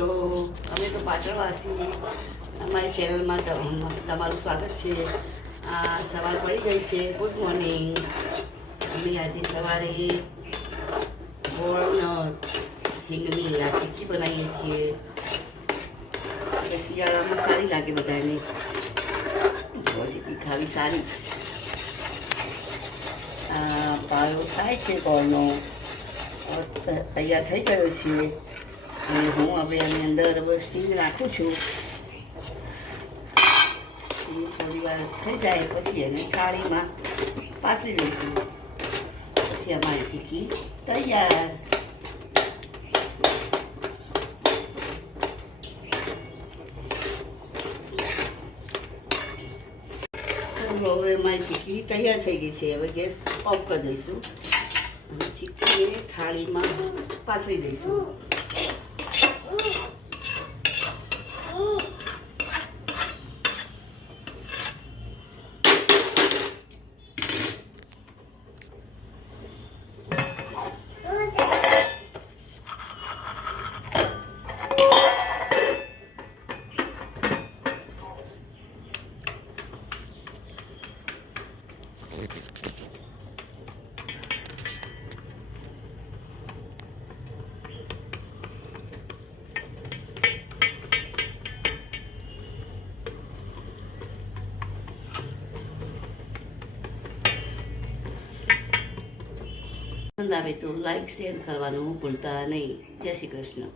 તો અમે તો પાટણવાસી અમારી ચેનલમાં તમારું સ્વાગત છે. આ સવાર પડી ગઈ છે. Good morning. અમે આજે સવારે ગોળનો સિંગની આ ચીક્કી બનાવીએ છીએ. એ શિયાળામાં સારી લાગે બધાને. ચીક્કી ખાવી સારી. પાયો થાય છે ગોળનો, તૈયાર થઈ ગયો છે. અને હું હવે આની અંદર સ્ટીમ રાખું છું. થોડી વાર થઈ જાય પછી એને થાળીમાં પાથરી લઈશું. પછી અમારી ચીક્કી તૈયાર. હવે અમારી ચીક્કી તૈયાર થઈ ગઈ છે. હવે ગેસ ઓફ કરી દઈશું અને ચીક્કીને થાળીમાં પાથરી દઈશું. પસંદ આવે તો લાઈક શેર કરવાનું ભૂલતા નહીં. જય શ્રી કૃષ્ણ.